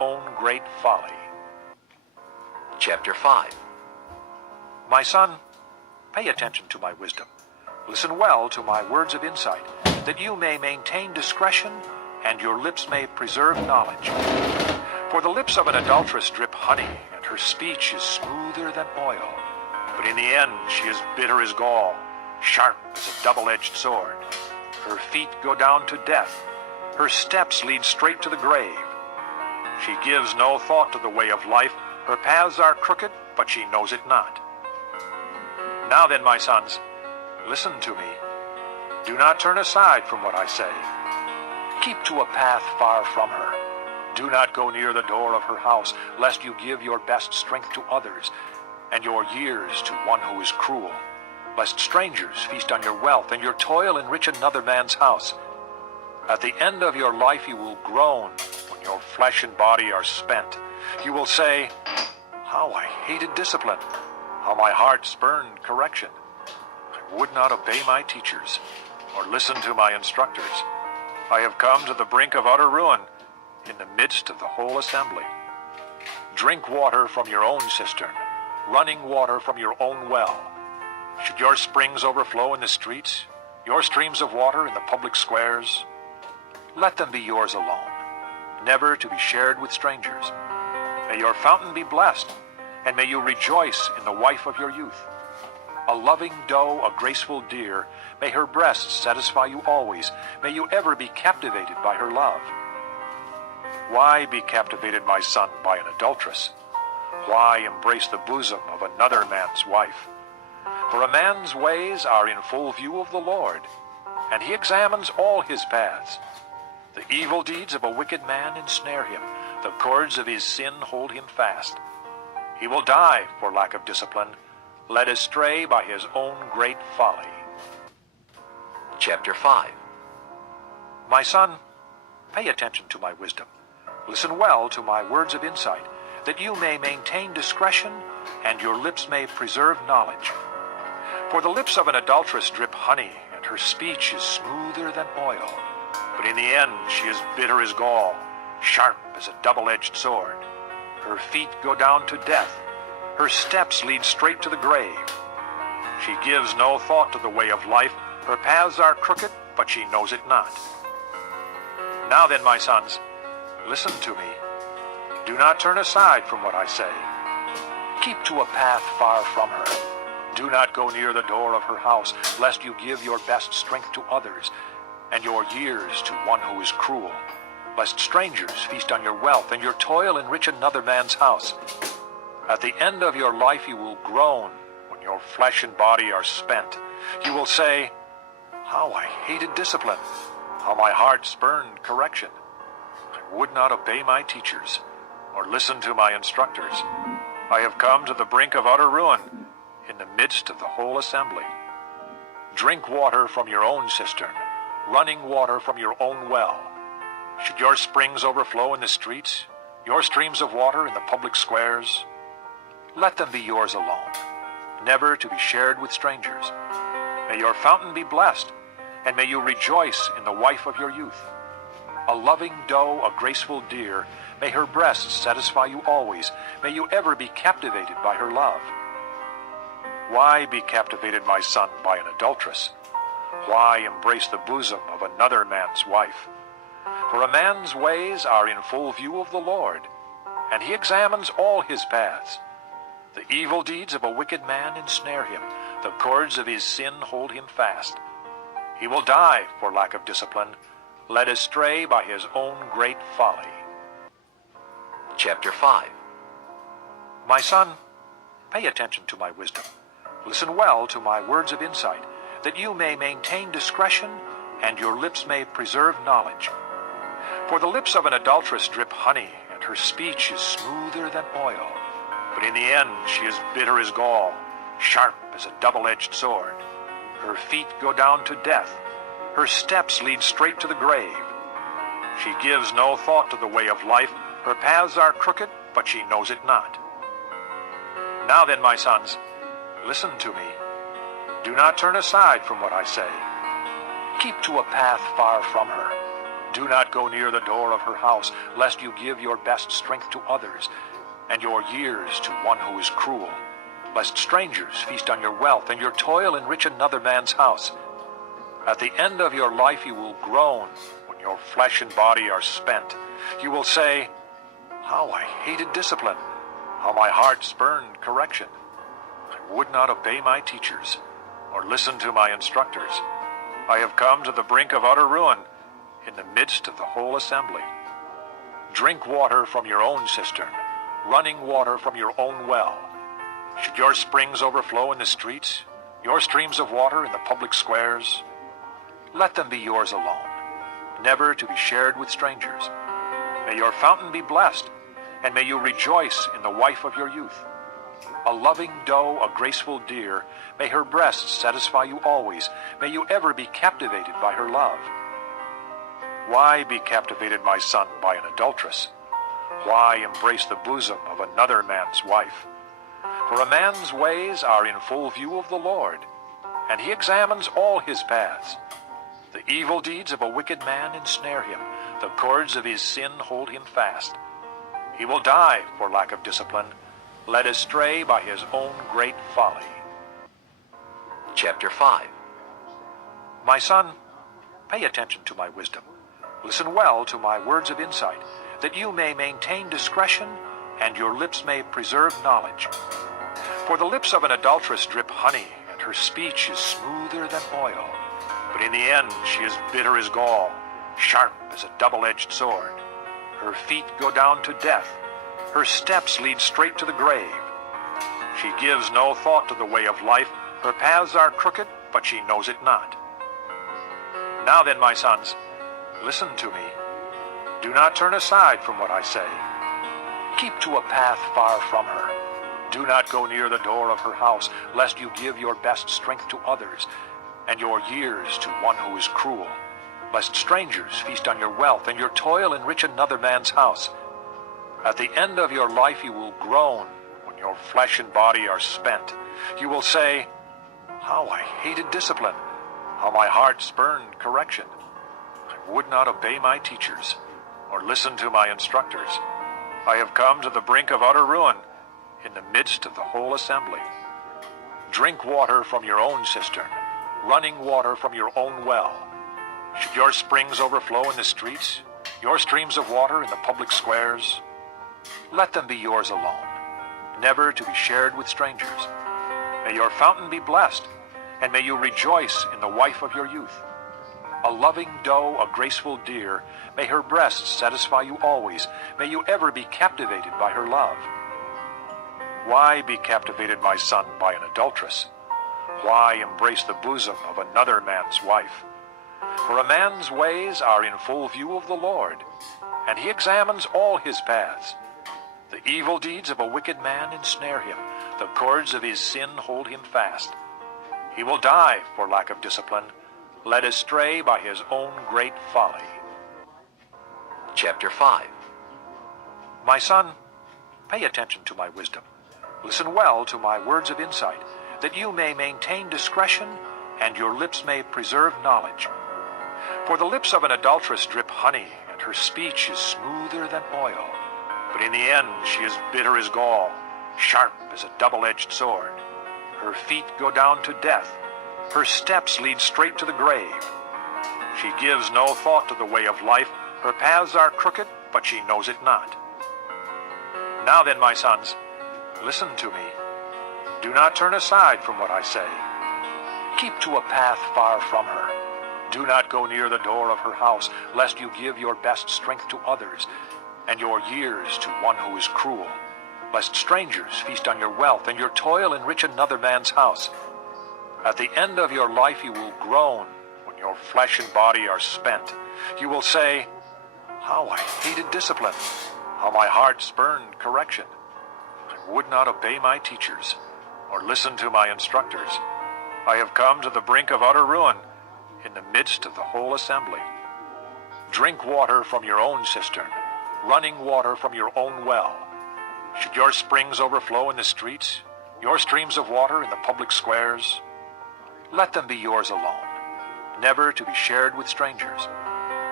own great folly. Chapter 5. My son, pay attention to my wisdom. Listen well to my words of insight, that you may maintain discretion and your lips may preserve knowledge. For the lips of an adulteress drip honey, and her speech is smoother than oil. But in the end she is bitter as gall, sharp as a double-edged sword. Her feet go down to death. Her steps lead straight to the grave. She gives no thought to the way of life. Her paths are crooked, but she knows it not. Now then, my sons, listen to me. Do not turn aside from what I say. Keep to a path far from her. Do not go near the door of her house, lest you give your best strength to others, and your years to one who is cruel, lest strangers feast on your wealth, and your toil enrich another man's house. At the end of your life you will groan when your flesh and body are spent. You will say, "How I hated discipline, how my heart spurned correction. I would not obey my teachers, or listen to my instructors. I have come to the brink of utter ruin, in the midst of the whole assembly. Drink water from your own cistern, running water from your own well. Should your springs overflow in the streets, your streams of water in the public squares? Let them be yours alone, never to be shared with strangers. May your fountain be blessed, and may you rejoice in the wife of your youth. A loving doe, a graceful deer, may her breasts satisfy you always. May you ever be captivated by her love. Why be captivated, my son, by an adulteress? Why embrace the bosom of another man's wife? For a man's ways are in full view of the Lord, and he examines all his paths. The evil deeds of a wicked man ensnare him. The cords of his sin hold him fast. He will die for lack of discipline, led astray by his own great folly. Chapter 5. My son, pay attention to my wisdom. Listen well to my words of insight, that you may maintain discretion and your lips may preserve knowledge. For the lips of an adulteress drip honey, and her speech is smoother than oil. But in the end she is bitter as gall, sharp as a double-edged sword. Her feet go down to death. Her steps lead straight to the grave. She gives no thought to the way of life. Her paths are crooked, but she knows it not. Now then, my sons, listen to me. Do not turn aside from what I say. Keep to a path far from her. Do not go near the door of her house, lest you give your best strength to others, and your years to one who is cruel, lest strangers feast on your wealth, and your toil enrich another man's house. At the end of your life you will groan when your flesh and body are spent. You will say, "How I hated discipline, how my heart spurned correction. I would not obey my teachers, or listen to my instructors. I have come to the brink of utter ruin, in the midst of the whole assembly. Drink water from your own cistern, running water from your own well. Should your springs overflow in the streets, your streams of water in the public squares? Let them be yours alone, never to be shared with strangers. May your fountain be blessed, and may you rejoice in the wife of your youth. A loving doe, a graceful deer, may her breasts satisfy you always. May you ever be captivated by her love. Why be captivated, my son, by an adulteress? Why embrace the bosom of another man's wife? For a man's ways are in full view of the Lord, and he examines all his paths. The evil deeds of a wicked man ensnare him. The cords of his sin hold him fast. He will die for lack of discipline, led astray by his own great folly. Chapter 5. My son, pay attention to my wisdom. Listen well to my words of insight, that you may maintain discretion and your lips may preserve knowledge. For the lips of an adulteress drip honey, and her speech is smoother than oil. But in the end she is bitter as gall, sharp as a double-edged sword. Her feet go down to death. Her steps lead straight to the grave. She gives no thought to the way of life. Her paths are crooked, but she knows it not. Now then, my sons, listen to me. Do not turn aside from what I say. Keep to a path far from her. Do not go near the door of her house, lest you give your best strength to others, and your years to one who is cruel, lest strangers feast on your wealth, and your toil enrich another man's house. At the end of your life you will groan when your flesh and body are spent. You will say, "How I hated discipline, how my heart spurned correction. I would not obey my teachers, or listen to my instructors. I have come to the brink of utter ruin, in the midst of the whole assembly. Drink water from your own cistern, running water from your own well. Should your springs overflow in the streets, your streams of water in the public squares? Let them be yours alone, never to be shared with strangers. May your fountain be blessed, and may you rejoice in the wife of your youth. A loving doe, a graceful deer, may her breasts satisfy you always. May you ever be captivated by her love. Why be captivated, my son, by an adulteress? Why embrace the bosom of another man's wife? For a man's ways are in full view of the Lord, and he examines all his paths. The evil deeds of a wicked man ensnare him. The cords of his sin hold him fast. He will die for lack of discipline, led astray by his own great folly. Chapter 5. My son, pay attention to my wisdom. Listen well to my words of insight, that you may maintain discretion and your lips may preserve knowledge. For the lips of an adulteress drip honey, and her speech is smoother than oil. But in the end she is bitter as gall, sharp as a double-edged sword. Her feet go down to death. Her steps lead straight to the grave. She gives no thought to the way of life. Her paths are crooked, but she knows it not. Now then, my sons, listen to me. Do not turn aside from what I say. Keep to a path far from her. Do not go near the door of her house, lest you give your best strength to others, and your years to one who is cruel, lest strangers feast on your wealth, and your toil enrich another man's house. At the end of your life you will groan when your flesh and body are spent. You will say, "How I hated discipline, how my heart spurned correction. I would not obey my teachers, or listen to my instructors. I have come to the brink of utter ruin, in the midst of the whole assembly. Drink water from your own cistern, running water from your own well. Should your springs overflow in the streets, your streams of water in the public squares? Let them be yours alone, never to be shared with strangers. May your fountain be blessed, and may you rejoice in the wife of your youth. A loving doe, a graceful deer, may her breasts satisfy you always. May you ever be captivated by her love. Why be captivated, my son, by an adulteress? Why embrace the bosom of another man's wife? For a man's ways are in full view of the Lord, and he examines all his paths. The evil deeds of a wicked man ensnare him. The cords of his sin hold him fast. He will die for lack of discipline, led astray by his own great folly. Chapter 5. My son, pay attention to my wisdom. Listen well to my words of insight, that you may maintain discretion and your lips may preserve knowledge. For the lips of an adulteress drip honey, and her speech is smoother than oil. But in the end she is bitter as gall, sharp as a double-edged sword. Her feet go down to death. Her steps lead straight to the grave. She gives no thought to the way of life. Her paths are crooked, but she knows it not. Now then, my sons, listen to me. Do not turn aside from what I say. Keep to a path far from her. Do not go near the door of her house, lest you give your best strength to others, and your years to one who is cruel, lest strangers feast on your wealth, and your toil enrich another man's house. At the end of your life you will groan when your flesh and body are spent. You will say, "How I hated discipline, how my heart spurned correction. I would not obey my teachers, or listen to my instructors. I have come to the brink of utter ruin, in the midst of the whole assembly. Drink water from your own cistern, running water from your own well. Should your springs overflow in the streets, your streams of water in the public squares? Let them be yours alone, never to be shared with strangers.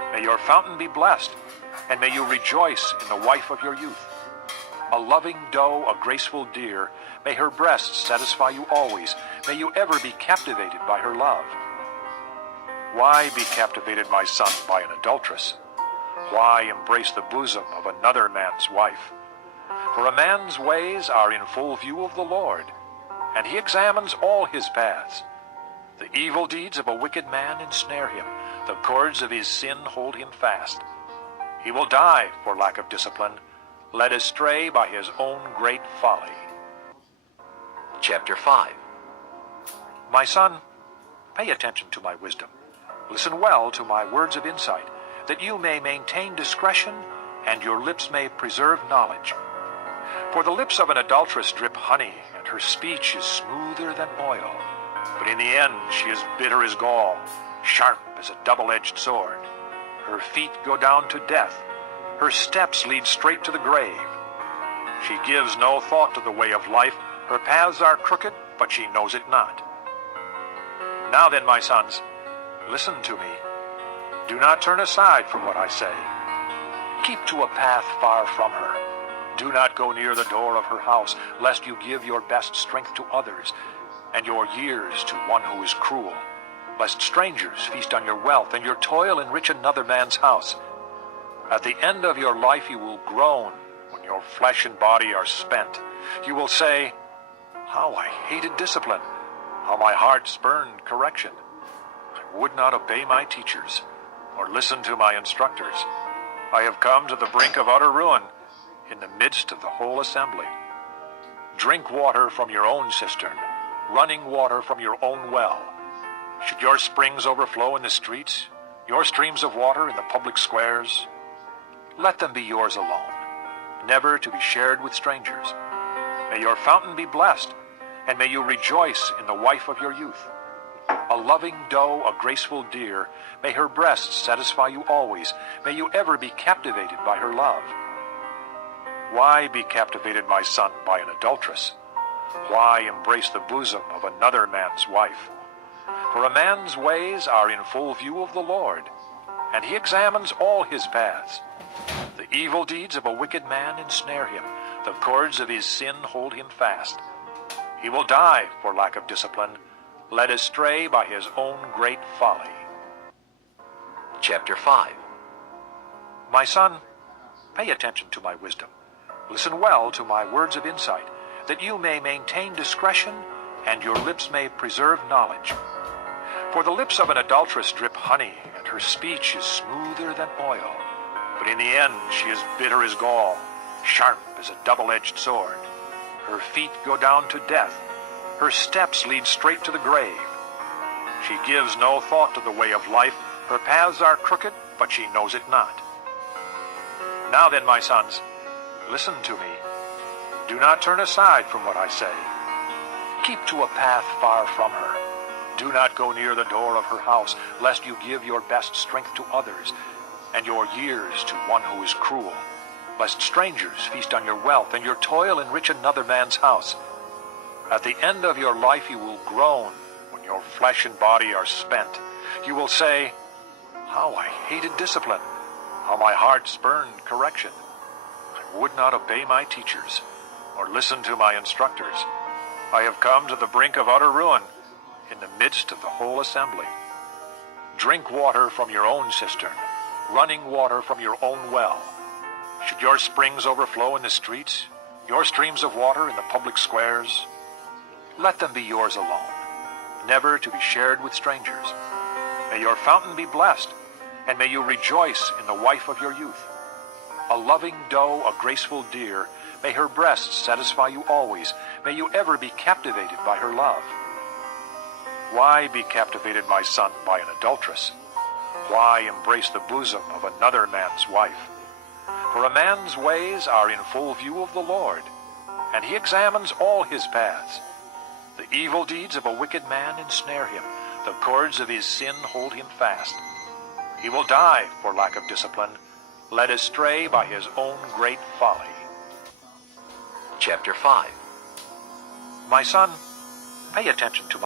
May your fountain be blessed, and may you rejoice in the wife of your youth. A loving doe, a graceful deer, may her breasts satisfy you always. May you ever be captivated by her love. Why be captivated, my son, by an adulteress? Why embrace the bosom of another man's wife? For a man's ways are in full view of the Lord, and he examines all his paths. The evil deeds of a wicked man ensnare him. The cords of his sin hold him fast. He will die for lack of discipline, led astray by his own great folly. Chapter 5. My son, pay attention to my wisdom. Listen well to my words of insight, that you may maintain discretion and your lips may preserve knowledge. For the lips of an adulteress drip honey, and her speech is smoother than oil. But in the end she is bitter as gall, sharp as a double-edged sword. Her feet go down to death. Her steps lead straight to the grave. She gives no thought to the way of life. Her paths are crooked, but she knows it not. Now then, my sons, listen to me. Do not turn aside from what I say. Keep to a path far from her. Do not go near the door of her house, lest you give your best strength to others, and your years to one who is cruel, lest strangers feast on your wealth, and your toil enrich another man's house. At the end of your life you will groan when your flesh and body are spent. You will say, "How I hated discipline, how my heart spurned correction. I would not obey my teachers, or listen to my instructors. I have come to the brink of utter ruin, in the midst of the whole assembly. Drink water from your own cistern, running water from your own well. Should your springs overflow in the streets, your streams of water in the public squares? Let them be yours alone, never to be shared with strangers. May your fountain be blessed, and may you rejoice in the wife of your youth. A loving doe, a graceful deer, may her breasts satisfy you always. May you ever be captivated by her love. Why be captivated, my son, by an adulteress? Why embrace the bosom of another man's wife? For a man's ways are in full view of the Lord, and he examines all his paths. The evil deeds of a wicked man ensnare him. The cords of his sin hold him fast. He will die for lack of discipline, led astray by his own great folly. Chapter 5. My son, pay attention to my wisdom. Listen well to my words of insight, that you may maintain discretion and your lips may preserve knowledge. For the lips of an adulteress drip honey, and her speech is smoother than oil. But in the end she is bitter as gall, sharp as a double-edged sword. Her feet go down to death. Her steps lead straight to the grave. She gives no thought to the way of life. Her paths are crooked, but she knows it not. Now then, my sons, listen to me. Do not turn aside from what I say. Keep to a path far from her. Do not go near the door of her house, lest you give your best strength to others, and your years to one who is cruel, lest strangers feast on your wealth, and your toil enrich another man's house. At the end of your life you will groan when your flesh and body are spent. You will say, "How I hated discipline, how my heart spurned correction. I would not obey my teachers, or listen to my instructors. I have come to the brink of utter ruin, in the midst of the whole assembly. Drink water from your own cistern, running water from your own well. Should your springs overflow in the streets, your streams of water in the public squares? Let them be yours alone, never to be shared with strangers. May your fountain be blessed, and may you rejoice in the wife of your youth. A loving doe, a graceful deer, may her breasts satisfy you always. May you ever be captivated by her love. Why be captivated, my son, by an adulteress? Why embrace the bosom of another man's wife? For a man's ways are in full view of the Lord, and he examines all his paths. The evil deeds of a wicked man ensnare him. The cords of his sin hold him fast. He will die for lack of discipline, led astray by his own great folly. Chapter 5. My son, pay attention to